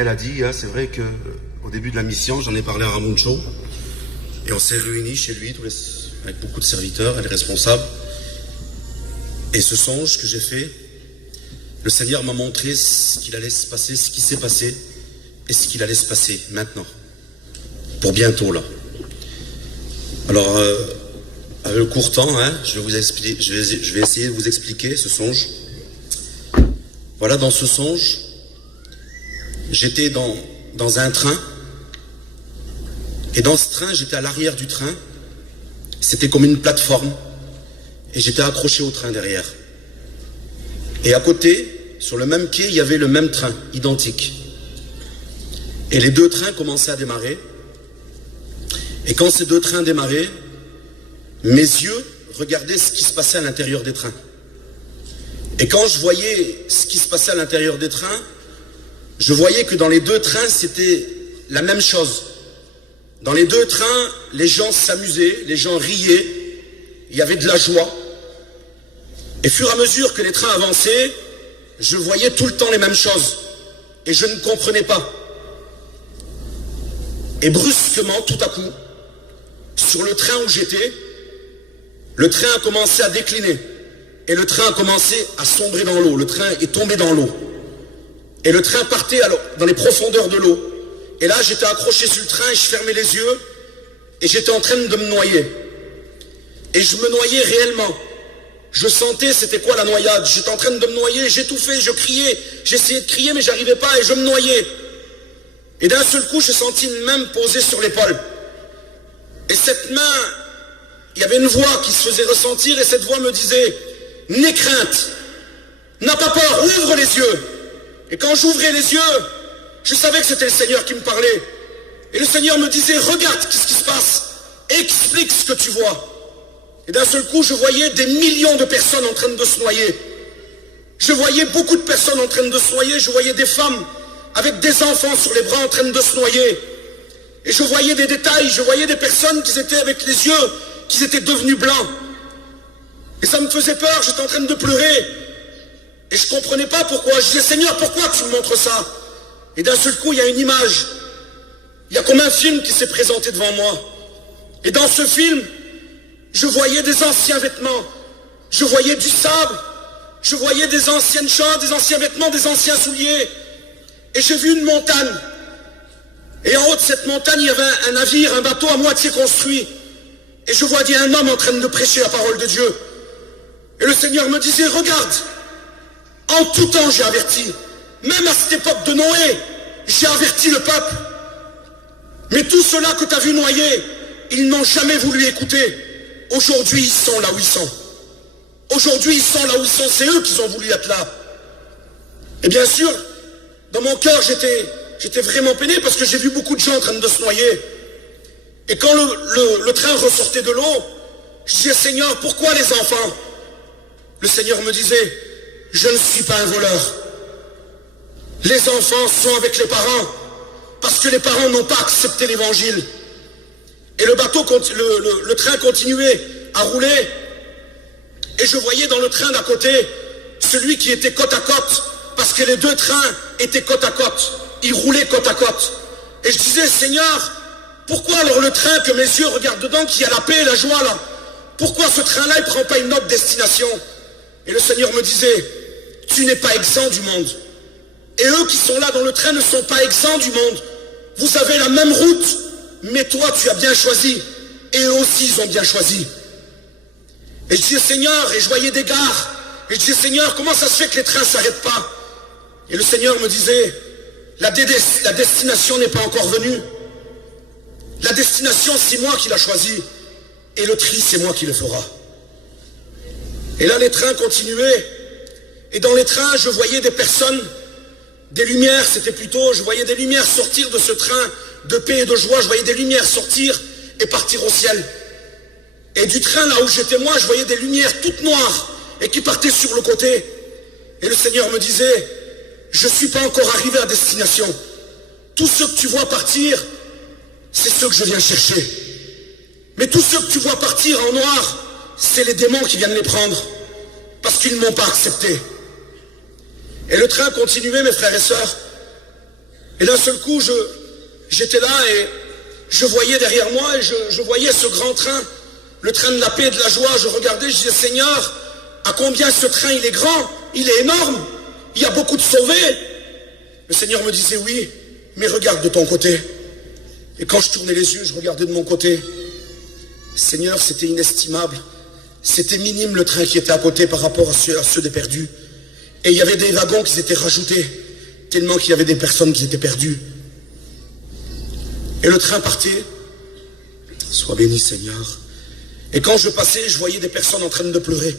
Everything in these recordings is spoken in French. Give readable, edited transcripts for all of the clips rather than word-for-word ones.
Elle a dit, hein, c'est vrai que au début de la mission, j'en ai parlé à Ramuncho, et on s'est réunis chez lui avec beaucoup de serviteurs et les responsables. Et ce songe que j'ai fait, le Seigneur m'a montré ce qu'il allait se passer, ce qui s'est passé, et ce qu'il allait se passer maintenant, pour bientôt là. Alors, avec le court temps, hein, je vais essayer de vous expliquer ce songe. Voilà, dans ce songe, j'étais dans un train, et dans ce train, j'étais à l'arrière du train, c'était comme une plateforme, et j'étais accroché au train derrière. Et à côté, sur le même quai, il y avait le même train, identique. Et les deux trains commençaient à démarrer, et quand ces deux trains démarraient, mes yeux regardaient ce qui se passait à l'intérieur des trains. Et quand je voyais ce qui se passait à l'intérieur des trains, je voyais que dans les deux trains, c'était la même chose. Dans les deux trains, les gens s'amusaient, les gens riaient, il y avait de la joie. Et fur et à mesure que les trains avançaient, je voyais tout le temps les mêmes choses. Et je ne comprenais pas. Et brusquement, tout à coup, sur le train où j'étais, le train a commencé à décliner. Et le train a commencé à sombrer dans l'eau. Le train est tombé dans l'eau. Et le train partait dans les profondeurs de l'eau. Et là, j'étais accroché sur le train et je fermais les yeux. Et j'étais en train de me noyer. Et je me noyais réellement. Je sentais c'était quoi la noyade. J'étais en train de me noyer, j'étouffais, je criais. J'essayais de crier mais j'arrivais pas et je me noyais. Et d'un seul coup, j'ai senti une main me poser sur l'épaule. Et cette main, il y avait une voix qui se faisait ressentir et cette voix me disait « N'aie crainte, n'as pas peur, ouvre les yeux ». Et quand j'ouvrais les yeux, je savais que c'était le Seigneur qui me parlait. Et le Seigneur me disait « Regarde, qu'est-ce qui se passe? Explique ce que tu vois ». Et d'un seul coup, je voyais des millions de personnes en train de se noyer. Je voyais beaucoup de personnes en train de se noyer. Je voyais des femmes avec des enfants sur les bras en train de se noyer. Et je voyais des détails. Je voyais des personnes qui étaient avec les yeux, qui étaient devenus blancs. Et ça me faisait peur. J'étais en train de pleurer. Et je ne comprenais pas pourquoi. Je disais, Seigneur, pourquoi tu me montres ça? Et d'un seul coup, il y a une image. Il y a comme un film qui s'est présenté devant moi. Et dans ce film, je voyais des anciens vêtements, je voyais du sable, je voyais des anciennes choses, des anciens vêtements, des anciens souliers. Et j'ai vu une montagne. Et en haut de cette montagne, il y avait un navire, un bateau à moitié construit. Et je voyais un homme en train de prêcher la parole de Dieu. Et le Seigneur me disait, regarde, en tout temps j'ai averti, même à cette époque de Noé, j'ai averti le peuple. Mais tous ceux-là que tu as vu noyer, ils n'ont jamais voulu écouter. Aujourd'hui, ils sont là où ils sont. Aujourd'hui, ils sont là où ils sont. C'est eux qui ont voulu être là. Et bien sûr, dans mon cœur, j'étais vraiment peiné parce que j'ai vu beaucoup de gens en train de se noyer. Et quand le train ressortait de l'eau, je disais, Seigneur, pourquoi les enfants? Le Seigneur me disait, je ne suis pas un voleur. Les enfants sont avec les parents parce que les parents n'ont pas accepté l'évangile. Et le train continuait à rouler. Et je voyais dans le train d'à côté celui qui était côte à côte, parce que les deux trains étaient côte à côte. Ils roulaient côte à côte. Et je disais, Seigneur, pourquoi alors le train que mes yeux regardent dedans, qui a la paix et la joie là, pourquoi ce train-là, il ne prend pas une autre destination? Et le Seigneur me disait, tu n'es pas exempt du monde. Et eux qui sont là dans le train ne sont pas exempts du monde. Vous avez la même route, mais toi, tu as bien choisi. Et eux aussi, ils ont bien choisi. Et je disais, Seigneur, et je voyais des gares. Et je disais, Seigneur, comment ça se fait que les trains ne s'arrêtent pas? Et le Seigneur me disait, la destination n'est pas encore venue. La destination, c'est moi qui l'a choisie. Et le tri, c'est moi qui le fera. Et là, les trains continuaient. Et dans les trains, je voyais des personnes, des lumières, c'était plutôt, je voyais des lumières sortir de ce train de paix et de joie, je voyais des lumières sortir et partir au ciel. Et du train là où j'étais moi, je voyais des lumières toutes noires et qui partaient sur le côté. Et le Seigneur me disait, je ne suis pas encore arrivé à destination. Tous ceux que tu vois partir, c'est ceux que je viens chercher. Mais tous ceux que tu vois partir en noir, c'est les démons qui viennent les prendre, parce qu'ils ne m'ont pas accepté. Et le train continuait, mes frères et sœurs. Et d'un seul coup, j'étais là et je voyais derrière moi et je voyais ce grand train, le train de la paix et de la joie. Je regardais, je disais, Seigneur, à combien ce train il est grand, il est énorme, il y a beaucoup de sauvés. Le Seigneur me disait, oui, mais regarde de ton côté. Et quand je tournais les yeux, je regardais de mon côté. Seigneur, c'était inestimable. C'était minime le train qui était à côté par rapport à ceux des perdus. Et il y avait des wagons qui s'étaient rajoutés, tellement qu'il y avait des personnes qui étaient perdues. Et le train partait. Sois béni, Seigneur. Et quand je passais, je voyais des personnes en train de pleurer.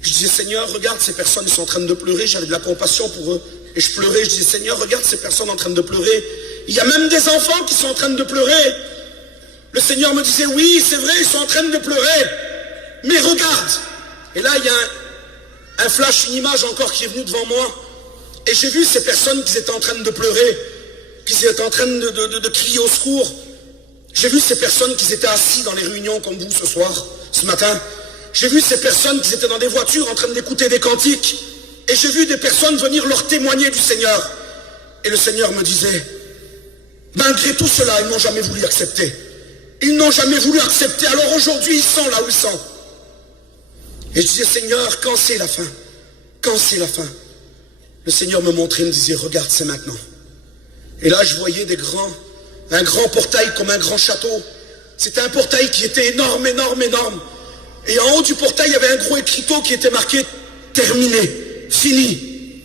Je disais, Seigneur, regarde, ces personnes, ils sont en train de pleurer. J'avais de la compassion pour eux. Et je pleurais, je disais, Seigneur, regarde ces personnes en train de pleurer. Il y a même des enfants qui sont en train de pleurer. Le Seigneur me disait, oui, c'est vrai, ils sont en train de pleurer. Mais regarde. Et là, il y a un flash, une image encore qui est venue devant moi. Et j'ai vu ces personnes qui étaient en train de pleurer, qui étaient en train de crier au secours. J'ai vu ces personnes qui étaient assis dans les réunions comme vous ce soir, ce matin. J'ai vu ces personnes qui étaient dans des voitures en train d'écouter des cantiques. Et j'ai vu des personnes venir leur témoigner du Seigneur. Et le Seigneur me disait, malgré tout cela, ils n'ont jamais voulu accepter. Ils n'ont jamais voulu accepter. Alors aujourd'hui, ils sont là où ils sont. Et je disais, Seigneur, quand c'est la fin? Quand c'est la fin? Le Seigneur me montrait, me disait, regarde, c'est maintenant. Et là, je voyais un grand portail comme un grand château. C'était un portail qui était énorme, énorme, énorme. Et en haut du portail, il y avait un gros écriteau qui était marqué « Terminé, fini ».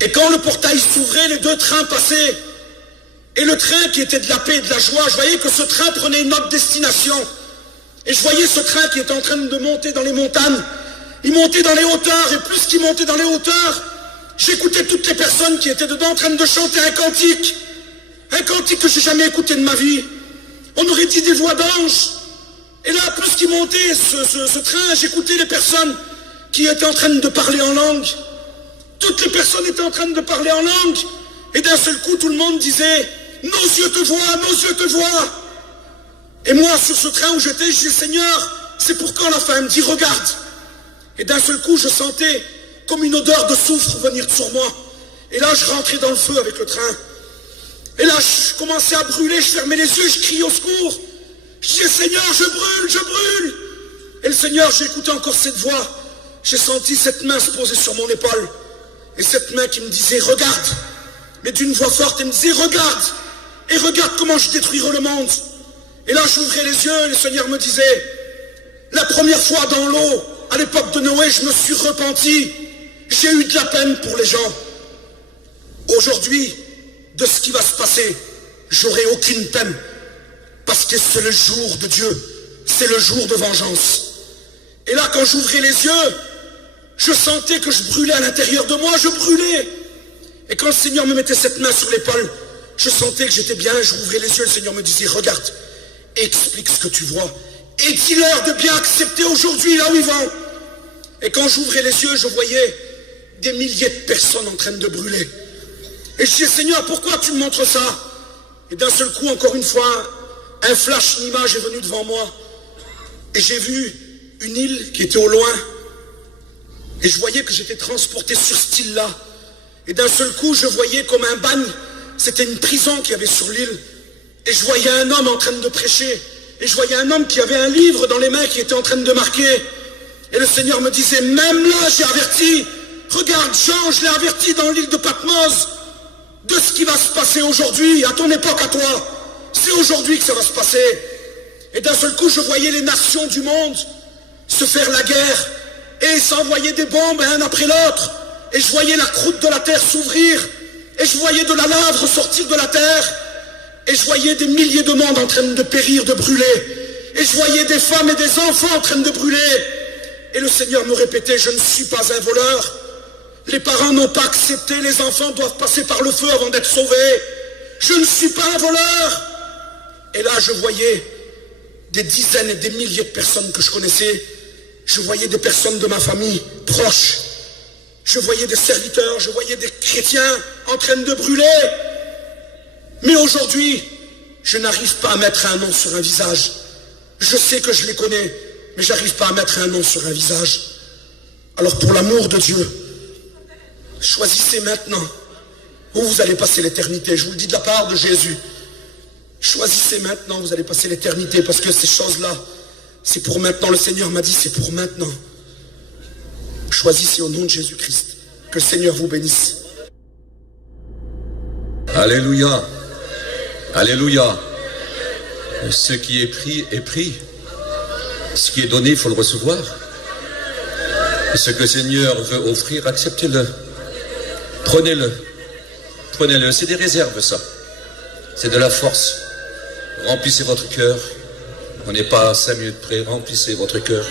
Et quand le portail s'ouvrait, les deux trains passaient. Et le train qui était de la paix et de la joie, je voyais que ce train prenait une autre destination. Et je voyais ce train qui était en train de monter dans les montagnes. Il montait dans les hauteurs, et plus qu'il montait dans les hauteurs, j'écoutais toutes les personnes qui étaient dedans en train de chanter un cantique. Un cantique que j'ai jamais écouté de ma vie. On aurait dit des voix d'anges. Et là, plus qu'il montait ce train, j'écoutais les personnes qui étaient en train de parler en langue. Toutes les personnes étaient en train de parler en langue. Et d'un seul coup, tout le monde disait, nos yeux te voient, nos yeux te voient. Et moi, sur ce train où j'étais, je disais, Seigneur, c'est pour quand la fin? Il me dit, regarde. Et d'un seul coup, je sentais comme une odeur de soufre venir sur moi. Et là, je rentrais dans le feu avec le train. Et là, je commençais à brûler, je fermais les yeux, je criais au secours. Je disais, Seigneur, je brûle, je brûle. Et le Seigneur, j'ai écouté encore cette voix. J'ai senti cette main se poser sur mon épaule. Et cette main qui me disait, regarde. Mais d'une voix forte, elle me disait, regarde. Et regarde comment je détruirai le monde. Et là, j'ouvrais les yeux et le Seigneur me disait, la première fois dans l'eau, à l'époque de Noé, je me suis repenti. J'ai eu de la peine pour les gens. Aujourd'hui, de ce qui va se passer, j'aurai aucune peine. Parce que c'est le jour de Dieu. C'est le jour de vengeance. Et là, quand j'ouvrais les yeux, je sentais que je brûlais à l'intérieur de moi, je brûlais. Et quand le Seigneur me mettait cette main sur l'épaule, je sentais que j'étais bien, j'ouvrais les yeux, le Seigneur me disait, regarde, explique ce que tu vois. Et dis-leur de bien accepter aujourd'hui là où ils vont. Et quand j'ouvrais les yeux, je voyais des milliers de personnes en train de brûler. Et je disais, Seigneur, pourquoi tu me montres ça? Et d'un seul coup, encore une fois, un flash, une image est venue devant moi. Et j'ai vu une île qui était au loin. Et je voyais que j'étais transporté sur cette île-là. Et d'un seul coup, je voyais comme un bagne. C'était une prison qu'il y avait sur l'île. Et je voyais un homme en train de prêcher. Et je voyais un homme qui avait un livre dans les mains qui était en train de marquer. Et le Seigneur me disait, même là, j'ai averti. Regarde, Jean, je l'ai averti dans l'île de Patmos de ce qui va se passer aujourd'hui, à ton époque, à toi. C'est aujourd'hui que ça va se passer. Et d'un seul coup, je voyais les nations du monde se faire la guerre et s'envoyer des bombes un après l'autre. Et je voyais la croûte de la terre s'ouvrir. Et je voyais de la lave ressortir de la terre. Et je voyais des milliers de monde en train de périr, de brûler. Et je voyais des femmes et des enfants en train de brûler. Et le Seigneur me répétait, je ne suis pas un voleur. Les parents n'ont pas accepté, les enfants doivent passer par le feu avant d'être sauvés. Je ne suis pas un voleur. Et là, je voyais des dizaines et des milliers de personnes que je connaissais. Je voyais des personnes de ma famille proches. Je voyais des serviteurs, je voyais des chrétiens en train de brûler. Mais aujourd'hui, je n'arrive pas à mettre un nom sur un visage. Je sais que je les connais, mais je n'arrive pas à mettre un nom sur un visage. Alors pour l'amour de Dieu, choisissez maintenant. où vous allez passer l'éternité. Je vous le dis de la part de Jésus. Choisissez maintenant, vous allez passer l'éternité, parce que ces choses-là, c'est pour maintenant. Le Seigneur m'a dit, c'est pour maintenant. Choisissez au nom de Jésus-Christ. Que le Seigneur vous bénisse. Alléluia. Alléluia. Ce qui est pris est pris. Ce qui est donné, il faut le recevoir. Ce que le Seigneur veut offrir, acceptez-le. Prenez-le. Prenez-le. C'est des réserves, ça. C'est de la force. Remplissez votre cœur. On n'est pas à 5 minutes près. Remplissez votre cœur.